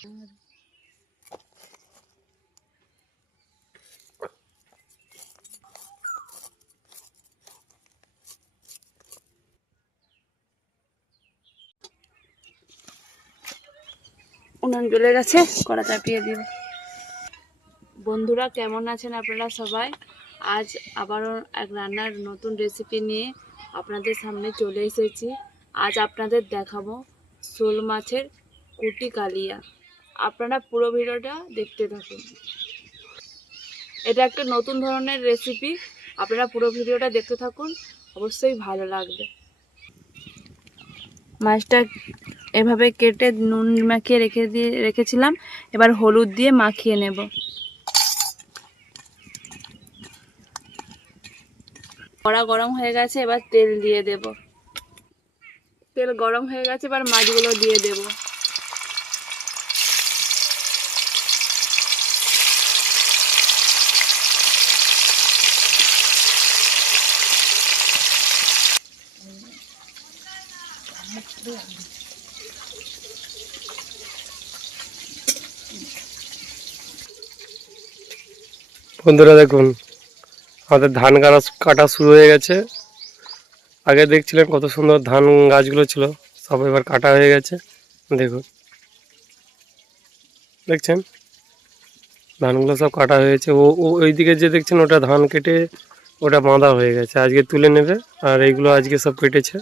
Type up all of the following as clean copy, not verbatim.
উনুন জ্বলে গেছে, কড়া চাপিয়ে দিব। বন্ধুরা কেমন আছেন আপনারা সবাই? আজ আবারও এক রান্নার নতুন রেসিপি নিয়ে আপনাদের সামনে চলে এসেছি। আজ আপনাদের দেখাবো শোল মাছের কুটি কালিয়া। আপনারা পুরো ভিডিওটা দেখতে থাকুন। এটা একটা নতুন ধরনের রেসিপি, আপনারা পুরো ভিডিওটা দেখতে থাকুন, অবশ্যই ভালো লাগবে। মাছটা এভাবে কেটে নুন মাখিয়ে রেখেছিলাম, এবার হলুদ দিয়ে মাখিয়ে নেব। কড়া গরম হয়ে গেছে, এবার তেল দিয়ে দেব। তেল গরম হয়ে গেছে, এবার মাছগুলো দিয়ে দেব। বন্ধুরা দেখুন, আমাদের ধান কাটা শুরু হয়ে গেছে। আগে দেখছিলেন কত সুন্দর ধান গাছগুলো ছিল, সব এবার কাটা হয়ে গেছে। দেখুন, দেখছেন ধানগুলো সব কাটা হয়েছে। ওইদিকে যে দেখছেন ওটা ধান কেটে ওটা বাঁধা হয়ে গেছে, আজকে তুলে নেবে। আর এইগুলো আজকে সব কেটেছে।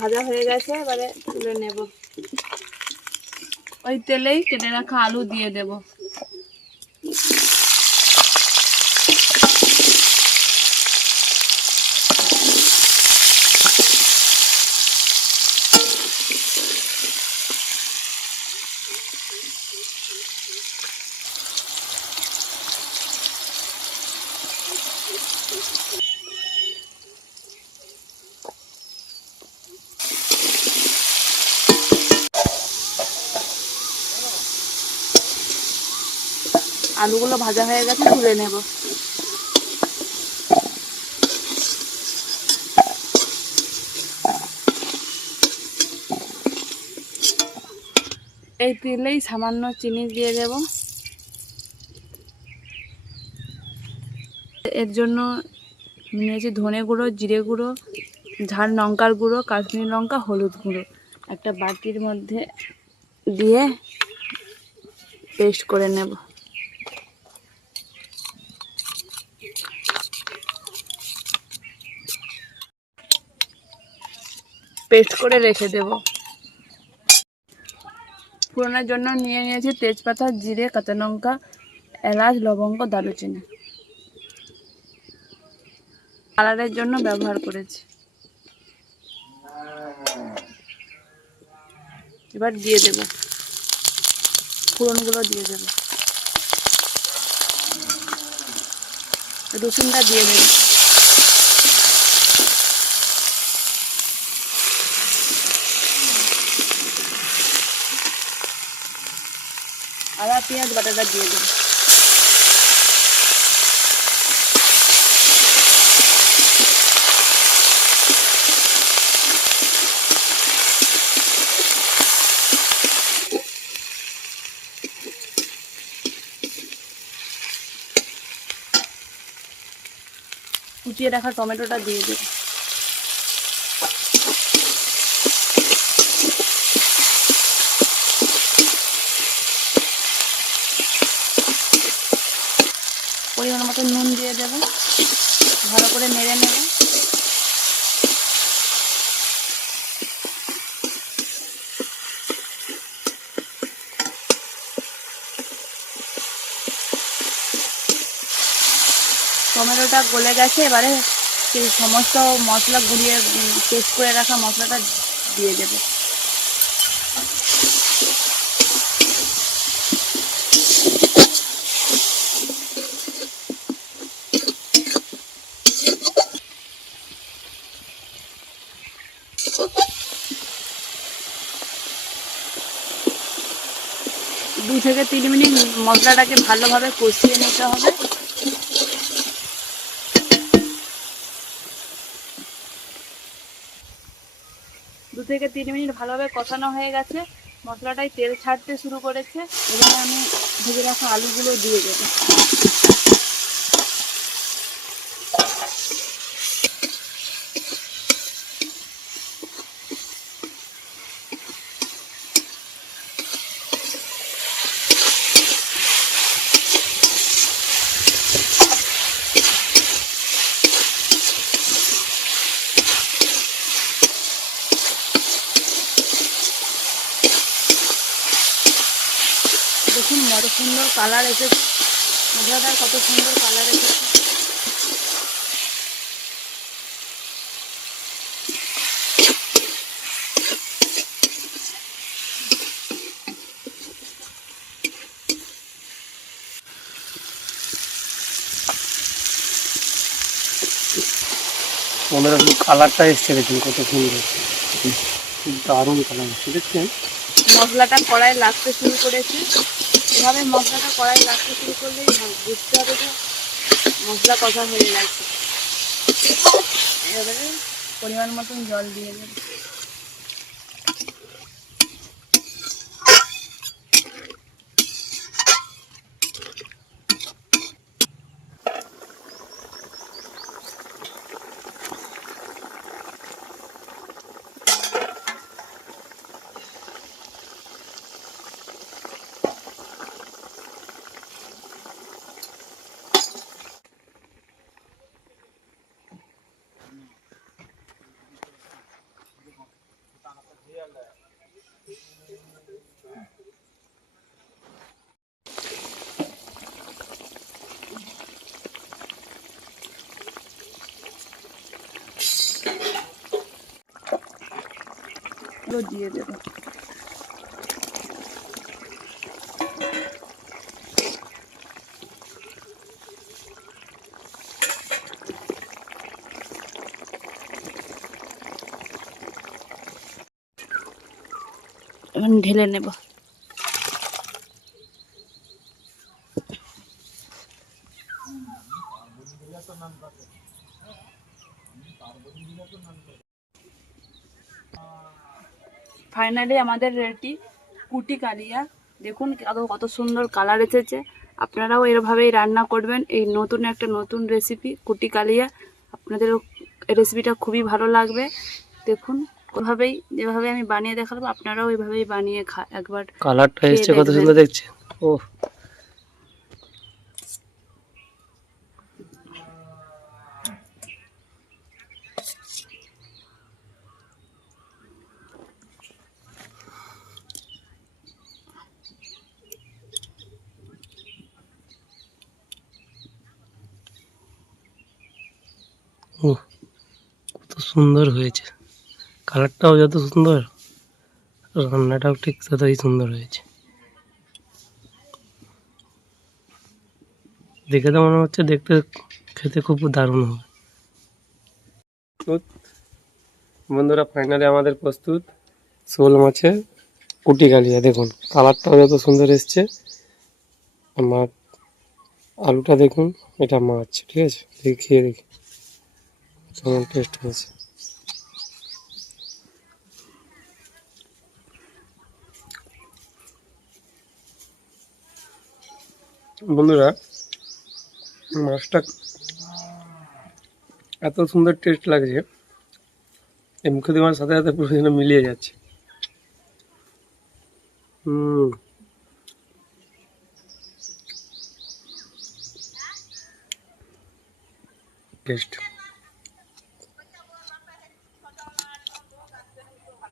ভাজা হয়ে গেছে, এবারে তুলে নেব। ওই তেলেই কেটে রাখা আলু দিয়ে দেব। আলুগুলো ভাজা হয়ে গেছে, তুলে নেব। এই তেলেই সামান্য চিনি দিয়ে দেব। এর জন্য নিয়েছি ধনে গুঁড়ো, জিরে গুঁড়ো, ঝাল লঙ্কার গুঁড়ো, কাশ্মীরি লঙ্কা, হলুদ গুঁড়ো। একটা বাটির মধ্যে দিয়ে পেস্ট করে নেব। পেস্ট করে রেখে দেব। ফোড়নের জন্য নিয়েছি তেজপাতা, জিরে, কাঁচা লঙ্কা, এলাচ, লবঙ্গ, দারুচিনি। কালারের জন্য ব্যবহার করেছি। এবার দিয়ে দেব, ফোড়নগুলো দিয়ে দেব, রসুনটা দিয়ে দেব। আদা পেঁয়াজ বাটাটা দিয়ে দেব। কুচিয়ে রাখা টমেটোটা দিয়ে দেব। পরিমাণ মতো নুন দিয়ে দেব, ভালো করে নেড়ে নেব। টমেটোটা গলে গেছে, এবারে সেই সমস্ত মশলা গুঁড়িয়ে পেস্ট করে রাখা মশলাটা দিয়ে দেবে। দু থেকে 3 মিনিট মশলাটাকে ভালোভাবে কষিয়ে নিতে হবে। দু থেকে 3 মিনিট ভালোভাবে কষানো হয়ে গেছে, মশলাটায় তেল ছাড়তে শুরু করেছে। এবার আমি ভেজে রাখা আলুগুলো দিয়ে দেবো। দেখুন কত সুন্দর কালার এসেছে, মশলাটার কত সুন্দর কালার এসেছে। বন্ধুরা কালারটা এসছে দেখুন কত সুন্দর, খুব দারুণ কালার এসছে দেখছেন। মশলাটা কড়াই লাগতে শুরু করেছে। এভাবে মশলাটা কড়াই লাগতে শুরু করলেই বুঝতে হবে যে মশলা কষা হয়ে গেছে। এবারে পরিমাণ মতন জল দিয়ে দেব। দিয়ে দেব। এখন ঢেলে নেব। ফাইনালি আমাদের রেডি কুটি কালিয়া। দেখুন কত সুন্দর কালার এসেছে। আপনারাও এভাবেই রান্না করবেন। এই নতুন রেসিপি কুটি কালিয়া, আপনাদের রেসিপিটা খুবই ভালো লাগবে। দেখুন ওইভাবেই যেভাবে আমি বানিয়ে দেখাবো আপনারাও এইভাবেই বানিয়ে একবার কালারটা খেয়ে এসছে কত দেখবেন। সুন্দর দেখছে। ও ও কত সুন্দর হয়েছে, কালারটাও যত সুন্দর, রান্নাটাও ঠিক ততই সুন্দর হয়েছে। দেখে তো মনে হচ্ছে দেখতে খেতে খুব দারুণ হবে। বন্ধুরা ফাইনালি আমাদের প্রস্তুত শোল মাছের কুটি কালিয়া। দেখুন কালারটাও যত সুন্দর এসছে। আমার আলুটা দেখুন, এটা মাছ, ঠিক আছে, দেখি খেয়ে দেখি কেমন টেস্ট হয়েছে। বন্ধুরা মাছটা এত সুন্দর টেস্ট লাগছে, এই মুখে দেওয়ার সাথে সাথে পুরো যেন মিলিয়ে যাচ্ছে। টেস্ট